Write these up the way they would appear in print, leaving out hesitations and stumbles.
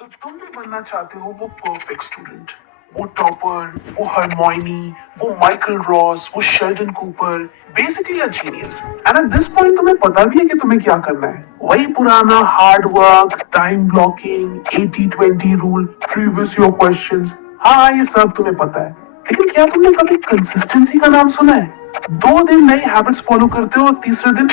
तो तुम भी बनना चाहते हो वो परफेक्ट स्टूडेंट, वो टॉपर, वो हरमोइनी, वो माइकल रॉस, वो Sheldon Cooper, basically a genius. And at this point तुम्हें पता भी है कि तुम्हें क्या करना है। वही पुराना hard work, time blocking, 80-20 rule, previous year questions. हाँ, ये सब तुम्हें पता है। लेकिन क्या तुमने कभी कंसिस्टेंसी का नाम सुना है? 2 दिन नई हैबिट्स फॉलो करते हो और तीसरे दिन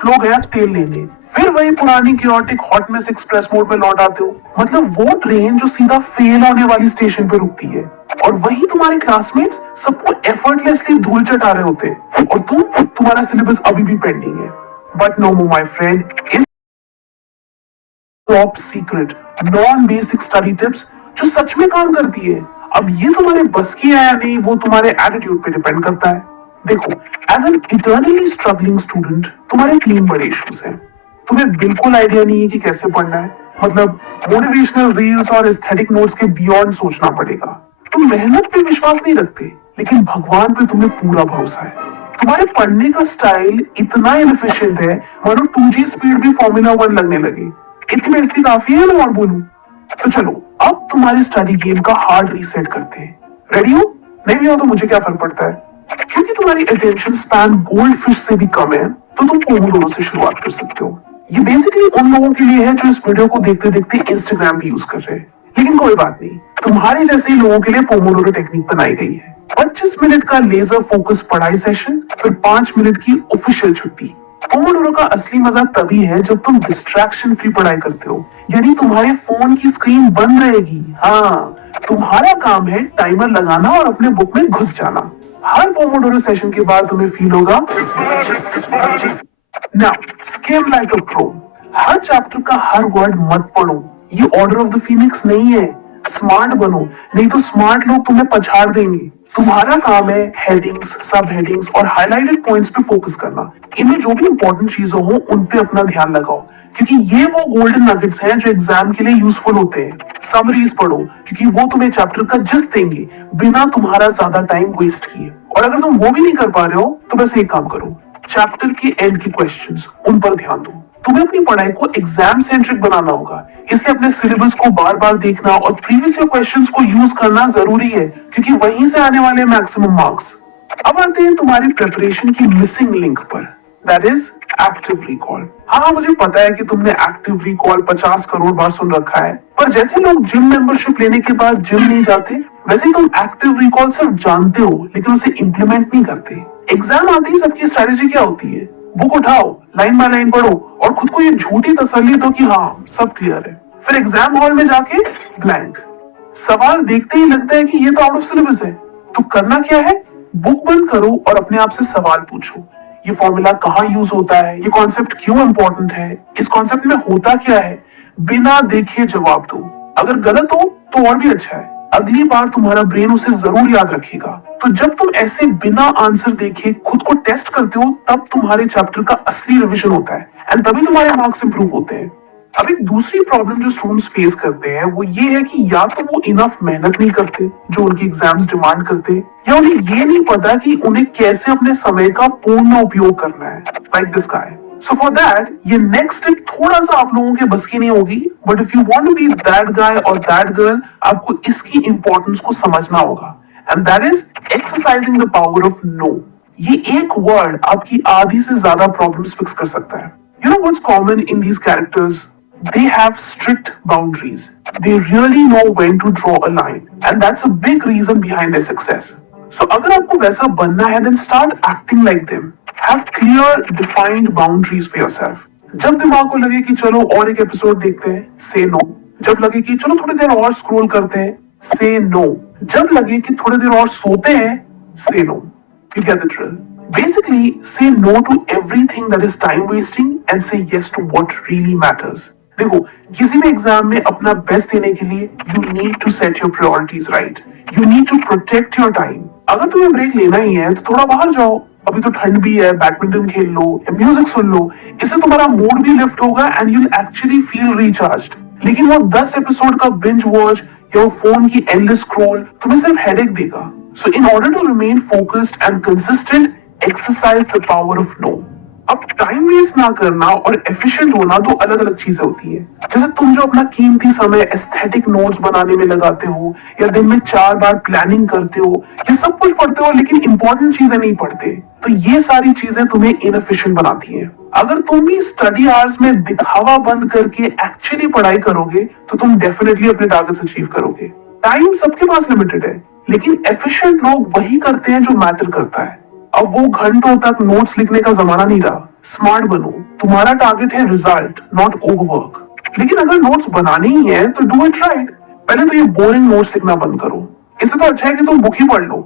फ्लो गया तेल लेने, फिर वही पुरानी क्योटिक हॉटनेस एक्सप्रेस मोड में लौट आते हो। मतलब वो ट्रेन जो सीधा फेल होने वाली स्टेशन पे रुकती है, और वही तुम्हारे क्लासमेट्स सबको एफर्टलेसली धूल चटा रहे होते हैं, और तुम्हारा सिलेबस अभी भी पेंडिंग है। बट नो माय फ्रेंड, इस top secret non basic study tips जो सच में काम करती है। अब ये तुम्हारे बस की है या नहीं, वो तुम्हारे एटीट्यूड पे डिपेंड करता है। देखो, as an eternally struggling student तुम्हारे 3 बड़े इश्यूज हैं। तुम्हें बिल्कुल आइडिया नहीं है कि कैसे पढ़ना है, मतलब मोटिवेशनल रील्स और एस्थेटिक नोट्स के बियॉन्ड सोचना पड़ेगा। तुम मेहनत पे विश्वास नहीं रखते, लेकिन भगवान पे तुम्हें पूरा भरोसा है। तुम्हारे पढ़ने का स्टाइल इतना इनएफिशिएंट है, मानो 2G स्पीड भी फॉर्मूला 1 लगने लगे। इतनी बेइज्जती काफी है मैं और बोलूं? तो चलो, अब तुम्हारे स्टडी गेम का हार्ड रीसेट करते हैं। रेडी हो? नहीं भी हो तो मुझे क्या फर्क पड़ता है, क्योंकि तुम्हारी अटेंशन स्पैन गोल्ड फिश से भी कम है, तो तुम पोमोडोरो से शुरुआत कर सकते हो। ये बेसिकली उन लोगों के लिए है जो इस वीडियो को देखते देखते इंस्टाग्राम भी यूज कर रहे हैं। लेकिन कोई बात नहीं, तुम्हारे जैसे ही लोगों के लिए पोमोडोरो टेक्निक बनाई गई है। 25 मिनट का लेजर फोकस पढ़ाई सेशन, फिर 5 मिनट की ऑफिशियल छुट्टी। पोमोडोरो का असली मजा तभी है जब तुम डिस्ट्रैक्शन फ्री पढ़ाई करते हो, यानी तुम्हारे फोन की स्क्रीन बंद रहेगी। हाँ, तुम्हारा काम है टाइमर लगाना और अपने बुक में घुस जाना। हर पोमोडोरो सेशन के बाद तुम्हें फील होगा, now scheme like a pro. Her chapter का हर वर्ड मत पढ़ो, ये ऑर्डर ऑफ द फीनिक्स नहीं है। स्मार्ट बनो, नहीं तो स्मार्ट लोग तुम्हें पछाड़ देंगे। तुम्हारा काम है हेडिंग्स, सब हेडिंग्स और हाइलाइटेड पॉइंट्स पे फोकस करना। इनमें जो भी इंपॉर्टेंट चीजें हो उन पे अपना ध्यान लगाओ, क्योंकि ये वो गोल्डन नगेट्स हैं जो एग्जाम के लिए यूजफुल होते हैं। समरीज पढ़ो, क्योंकि वो तुम्हें चैप्टर का जस्ट देंगे बिना तुम्हारा ज्यादा टाइम वेस्ट किए। और अगर तुम वो भी नहीं कर पा रहे हो तो बस एक काम करो, चैप्टर के एंड के क्वेश्चंस उन पर ध्यान दो। तुम्हें अपनी पढ़ाई को एग्जाम सेंट्रिक बनाना होगा, इसलिए अपने सिलेबस को बार बार देखना और प्रीवियस ईयर क्वेश्चंस को यूज करना जरूरी है, क्योंकि वहीं से आने वाले मैक्सिमम मार्क्स। अब आते हैं तुम्हारी प्रिपरेशन की मिसिंग लिंक पर, दैट इज एक्टिव रिकॉल। हाँ, मुझे पता है कि तुमने एक्टिव रिकॉल 50 करोड़ बार सुन रखा है, पर जैसे लोग जिम मेंबरशिप लेने के बाद जिम नहीं जाते, वैसे तुम एक्टिव रिकॉल सिर्फ जानते हो लेकिन उसे इंप्लीमेंट नहीं करते। एग्जाम आते ही सबकी स्ट्रेटेजी क्या होती है? बुक उठाओ, लाइन बाय लाइन पढ़ो और खुद को ये झूठी तसल्ली दो कि हाँ सब क्लियर है। फिर एग्जाम हॉल में जाके ब्लैंक। सवाल देखते ही लगता है कि ये तो आउट ऑफ सिलेबस है। तो करना क्या है? बुक बंद करो और अपने आप से सवाल पूछो, ये फॉर्मूला कहाँ यूज होता है, ये कॉन्सेप्ट क्यों इंपॉर्टेंट है, इस कॉन्सेप्ट में होता क्या है। बिना देखे जवाब दो, अगर गलत हो तो और भी अच्छा है, अगली बार तुम्हारा ब्रेन उसे जरूर याद रखेगा। तो जब तुम ऐसे बिना आंसर देखे खुद को टेस्ट करते हो, तब तुम्हारे चैप्टर का असली रिवीजन होता है, एंड तभी तुम्हारे मार्क्स इंप्रूव होते हैं। अब एक दूसरी प्रॉब्लम जो स्टूडेंट्स फेस करते हैं वो ये है कि या तो वो इनफ मेहनत नहीं करते जो उनके एग्जाम्स डिमांड करते, या उन्हें ये नहीं पता कि उन्हें कैसे अपने समय का पूर्ण उपयोग करना है, like this guy. So for that ये नेक्स्ट स्टेप थोड़ा सा आप लोगों के बस की नहीं होगी, but if you want to be that guy और दैट गर्ल, आपको इसकी इंपॉर्टेंस को समझना होगा, and that is exercising the power of no. ये एक वर्ड आपकी आधी से ज्यादा प्रॉब्लम्स फिक्स कर सकता है। You know what's common in these characters? They have strict boundaries. They really know when to draw a line, and that's a big reason behind their success. So अगर आपको वैसा बनना है, then start acting like them. Have clear, defined boundaries for yourself. जब दिमाग को लगे कि चलो और एक एपिसोड देखते हैं, say no. जब लगे कि चलो थोड़ी देर और स्क्रॉल करते हैं, say no. जब लगे कि थोड़ी देर और सोते हैं, say no. You get the drill. Basically, say no to everything that is time wasting and say yes to what really matters. देखो, किसी भी एग्जाम में अपना बेस्ट देने के लिए you need to set your priorities right. You need to protect your time. अगर तुम्हें ब्रेक लेना ही है तो थोड़ा बाहर जाओ, अभी तो ठंड भी है, बैडमिंटन खेल लो या म्यूजिक सुन लो, इससे तुम्हारा मूड भी लिफ्ट होगा and you'll actually feel recharged. लेकिन वो 10 एपिसोड का बिंज वॉच या वो फोन की एंडलेस स्क्रॉल तुम्हें सिर्फ हेडेक देगा। So in order to remain focused and consistent, exercise the power of no. अब टाइम वेस्ट ना करना और एफिशिएंट होना दो अलग अलग चीजें होती है। जैसे तुम जो अपना कीमती समय एस्थेटिक नोट्स बनाने में लगाते हो या दिन में 4 बार प्लानिंग करते हो, ये सब कुछ पढ़ते हो लेकिन इंपॉर्टेंट चीजें नहीं पढ़ते, तो ये सारी चीजें तुम्हें इनएफिशिएंट बनाती हैं। अगर तुम भी स्टडी आवर्स में दिखावा बंद करके एक्चुअली पढ़ाई करोगे तो तुम डेफिनेटली अपने टारगेट्स अचीव करोगे। टाइम सबके पास लिमिटेड है, लेकिन एफिशिएंट लोग वही करते हैं जो मैटर करता है। अब वो घंटों तक नोट्स लिखने का जमाना नहीं रहा। स्मार्ट बनो, तुम्हारा टारगेट है रिजल्ट, नॉट ओवरवर्क। लेकिन अगर नोट्स बनाने ही है तो डू इट राइट। पहले तो ये बोरिंग नोट्स लिखना बंद करो। इससे तो अच्छा है कि तुम बुक ही पढ़ लो।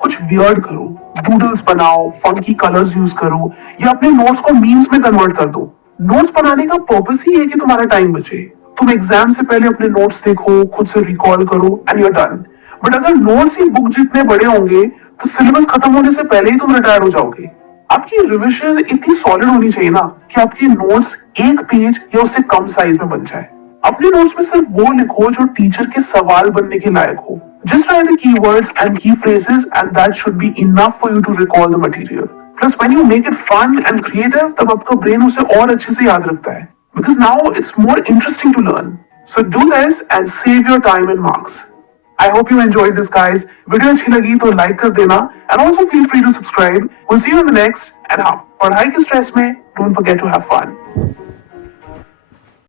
कुछ वियर्ड करो, डूडल्स बनाओ, फंकी कलर्स यूज करो या अपने नोट्स को मीम्स में कन्वर्ट कर दो। नोट्स बनाने का पर्पस ही है कि तुम्हारा टाइम बचे। तुम एग्जाम से पहले अपने नोट्स देखो, खुद से रिकॉल करो and you are done. But अगर नोट्स ही बुक जितने बड़े होंगे तो सिलेबस खत्म होने से पहले ही तुम रिटायर हो जाओगे। आपकी रिविजन इतनी सॉलिड होनी चाहिए ना कि आपके नोट्स एक पेज या उससे कम साइज में बन जाए। अपने नोट्स में सिर्फ वो लिखो जो टीचर के सवाल बनने के लायक हो। Just write the keywords and key phrases and that should be enough for you to recall the material. Plus when you make it fun and creative, तब आपका ब्रेन उसे और अच्छे से याद रखता है, because now it's more interesting to learn. So do this and save your time and marks. I hope you enjoyed this, guys. Video अच्छी लगी तो लाइक कर देना and also feel free to subscribe. We'll see you in the next. And हाँ, पढ़ाई के stress में don't forget to have fun.